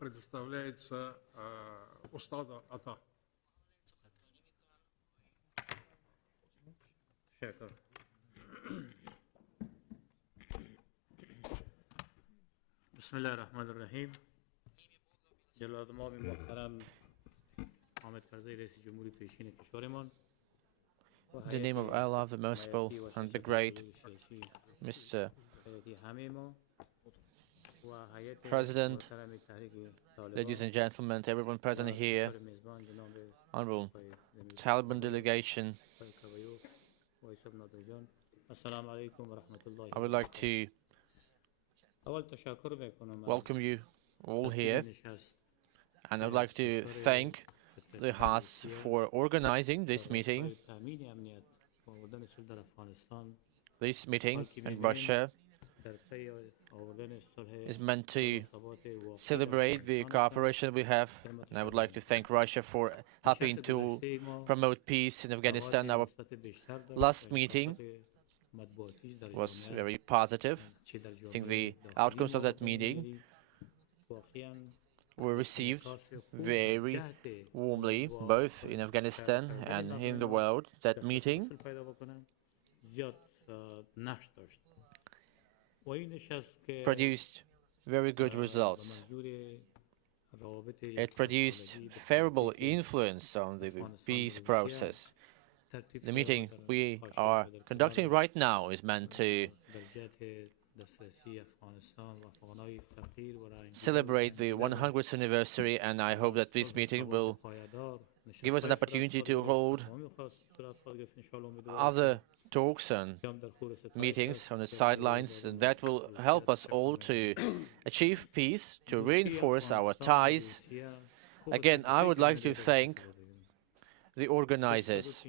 предоставляется Устада Ата. بسم الله الرحمن الرحیم. جلال ما محترم محمد رئیس جمهوری پیشین کشورمان. In the name of Allah, the Merciful and the Great, Mr. President, ladies and gentlemen, everyone present here, Honorable Taliban delegation, I would like to welcome you all here, and I would like to thank the hosts for organizing this meeting. This meeting in Russia is meant to celebrate the cooperation we have, and I would like to thank Russia for helping to promote peace in Afghanistan. Our last meeting was very positive. I think the outcomes of that meeting were received very warmly, both in Afghanistan and in the world. That meeting produced very good results. It produced favorable influence on the peace process. The meeting we are conducting right now is meant to celebrate the 100th anniversary, and I hope that this meeting will give us an opportunity to hold other talks and meetings on the sidelines, and that will help us all to achieve peace, to reinforce our ties. Again, I would like to thank the organizers.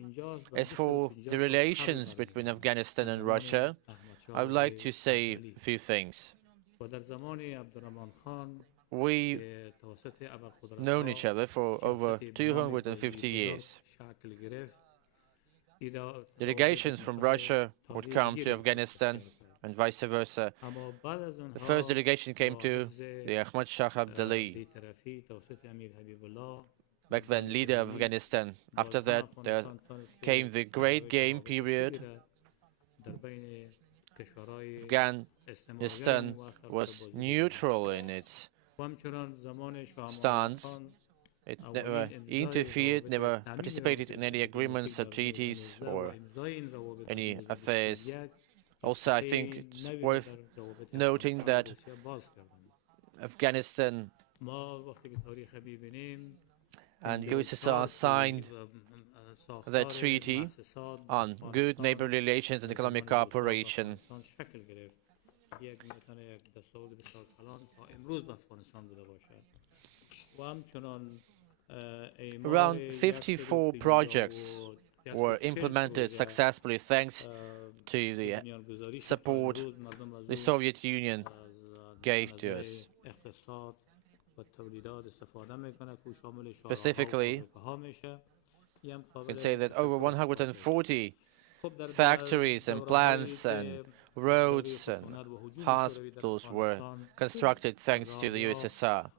As for the relations between Afghanistan and Russia, I would like to say a few things. We've known each other for over 250 years. Delegations from Russia would come to Afghanistan and vice versa. The first delegation came to the Ahmad Shah Abdali, back then leader of Afghanistan. After that, there came the Great Game period. Afghanistan was neutral in its stance. It never interfered, never participated in any agreements or treaties or any affairs. Also, I think it's worth noting that Afghanistan and USSR signed the treaty on good neighborly relations and economic cooperation. Around 54 projects were implemented successfully thanks to the support the Soviet Union gave to us. Specifically, you can say that over 140 factories and plants and roads and hospitals were constructed thanks to the USSR.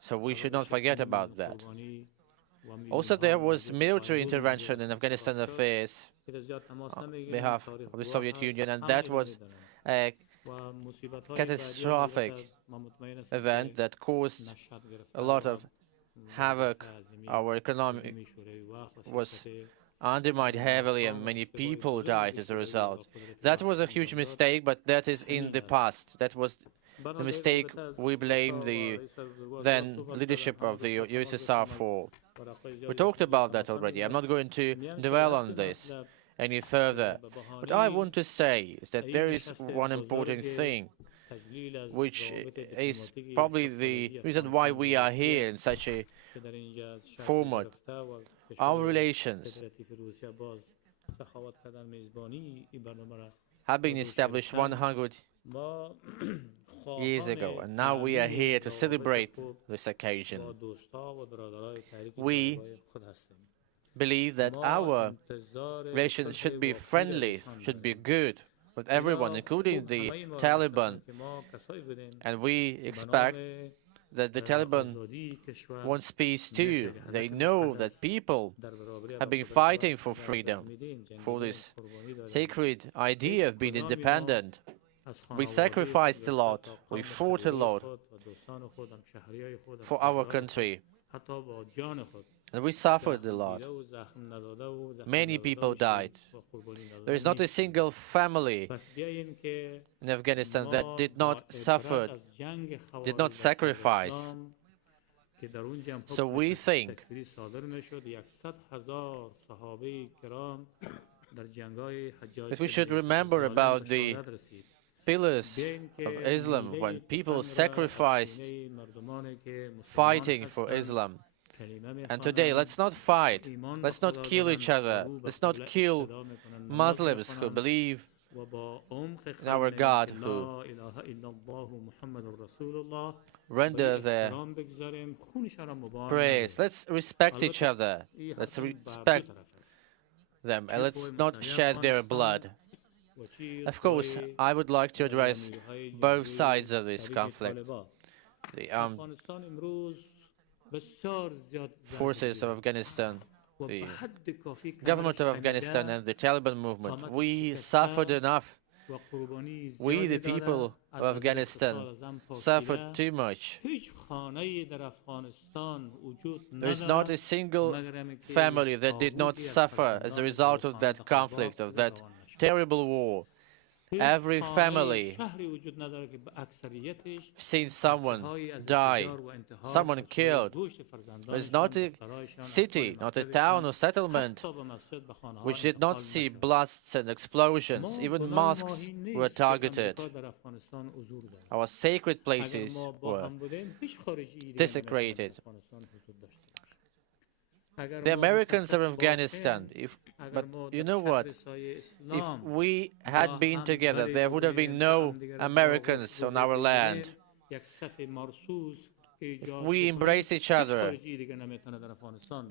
So we should not forget about that. Also, there was military intervention in Afghanistan affairs on behalf of the Soviet Union, and that was a catastrophic event that caused a lot of havoc. Our economy was undermined heavily and many people died as a result. That was a huge mistake, but that is in the past. That was the mistake we blame the then leadership of the USSR for. We talked about that already. I'm not going to dwell on this any further. What I want to say is that there is one important thing, which is probably the reason why we are here in such a format. Our relations have been established 100 years ago, and now we are here to celebrate this occasion. We believe that our relations should be friendly, should be good with everyone, including the Taliban, and we expect that the Taliban wants peace too. They know that people have been fighting for freedom, for this sacred idea of being independent. We sacrificed a lot, we fought a lot for our country, and we suffered a lot. Many people died. There is not a single family in Afghanistan that did not suffer, did not sacrifice. So we think that we should remember about the pillars of Islam when people sacrificed fighting for Islam. And today, let's not fight, let's not kill each other, let's not kill Muslims who believe in our God, who render their prayers. Let's respect each other, let's respect them, and let's not shed their blood. Of course, I would like to address both sides of this conflict. The forces of Afghanistan, the government of Afghanistan and the Taliban movement. We suffered enough. We, the people of Afghanistan, suffered too much. There is not a single family that did not suffer as a result of that conflict, of that terrible war. Every family seen someone die, someone killed. There's not a city, not a town or settlement which did not see blasts and explosions. Even mosques were targeted. Our sacred places were desecrated. The Americans of Afghanistan, but you know what? If we had been together, there would have been no Americans on our land. If we embrace each other,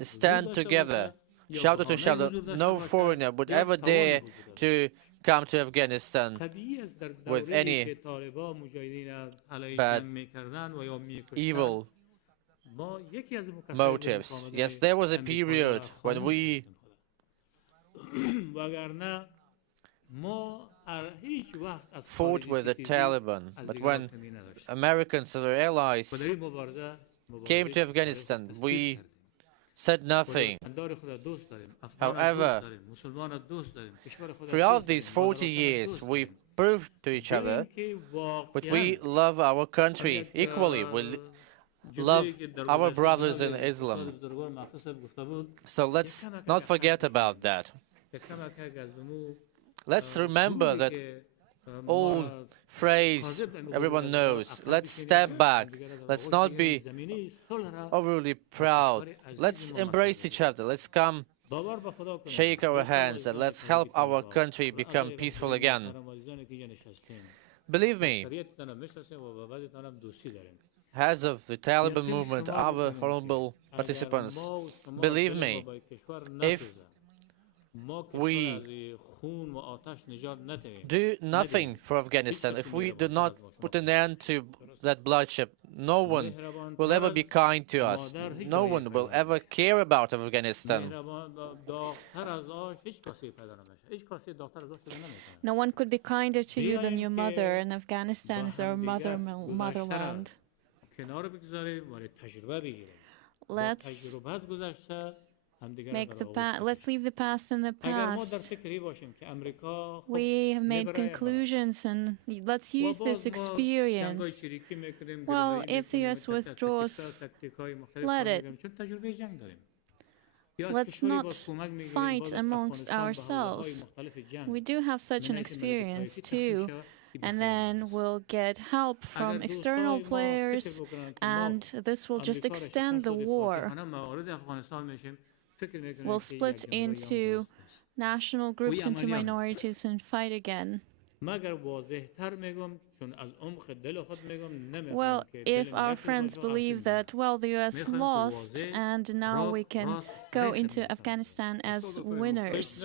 stand together, shoulder to shoulder, no foreigner would ever dare to come to Afghanistan with any bad, evil motives. Yes, there was a period when we fought with the Taliban, but when Americans and their allies came to Afghanistan, we said nothing. However, throughout these 40 years, we proved to each other that we love our country equally. We love our brothers in Islam. So let's not forget about that. Let's remember that old phrase everyone knows. Let's step back. Let's not be overly proud. Let's embrace each other. Let's come, shake our hands, and let's help our country become peaceful again. Believe me, heads of the Taliban movement, other honorable participants, believe me, if we do nothing for Afghanistan, if we do not put an end to that bloodshed, no one will ever be kind to us. No one will ever care about Afghanistan. No one could be kinder to you than your mother, and Afghanistan is our motherland. Let's let's leave the past in the past. We have made conclusions, and let's use this experience. Well, if the US withdraws, let it. Let's not fight amongst ourselves. We do have such an experience too. And then we'll get help from external players, and this will just extend the war. We'll split into national groups, into minorities, and fight again. Well, if our friends believe that, well, the US lost, and now we can go into Afghanistan as winners.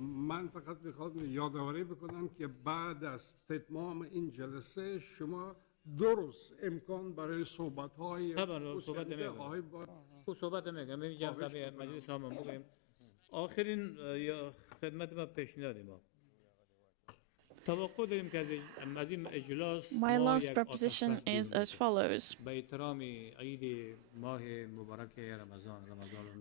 من فقط میخوام یادآوری بکنم که بعد از تمام این جلسه شما دو روز امکان برای صحبت‌های طبعا صحبت نمی‌کنم. خب صحبت نمی‌کنم. اینجا مجلس هم بگیم. آخرین یا خدمت ما پیشنهاد ما. توقع داریم که از این اجلاس My last proposition is as follows. به احترام عید ماه مبارک رمضان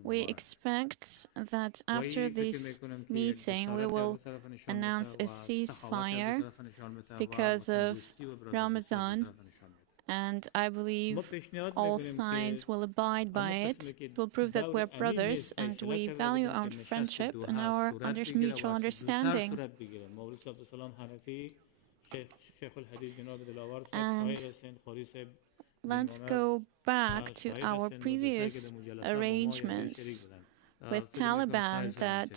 We expect that after this meeting we will announce a ceasefire because of Ramadan, and I believe all sides will abide by it. It will prove that we're brothers and we value our friendship and our mutual understanding. And let's go back to our previous arrangements with Taliban that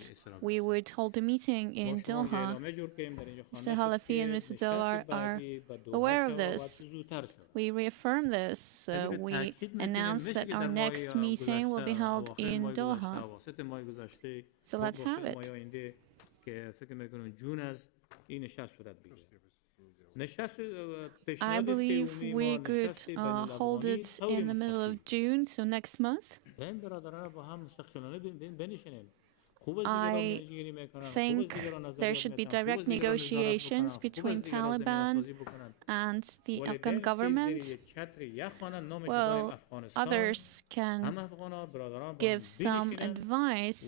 we would hold a meeting in Doha. Mr. Halafi and Mr. Dallar are aware of this. We reaffirm this. We announce that our next meeting will be held in Doha. So let's have it. I believe we could hold it in the middle of June, so next month. I think there should be direct negotiations between Taliban and the Afghan government. Well, others can give some advice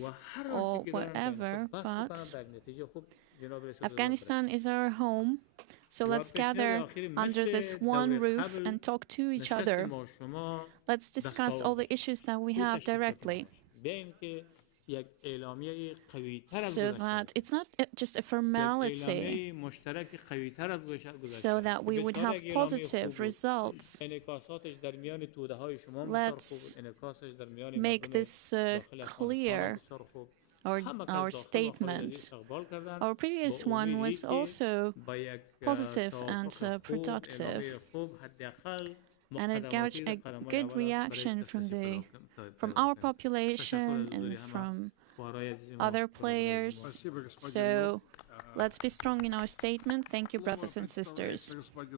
or whatever, but Afghanistan is our home, so let's gather under this one roof and talk to each other. Let's discuss all the issues that we have directly, so that it's not just a formality, so that we would have positive results. Let's make this clear. Our statement. Our previous one was also positive and productive, and it gauged a good reaction from our population and from other players. So let's be strong in our statement. Thank you, brothers and sisters.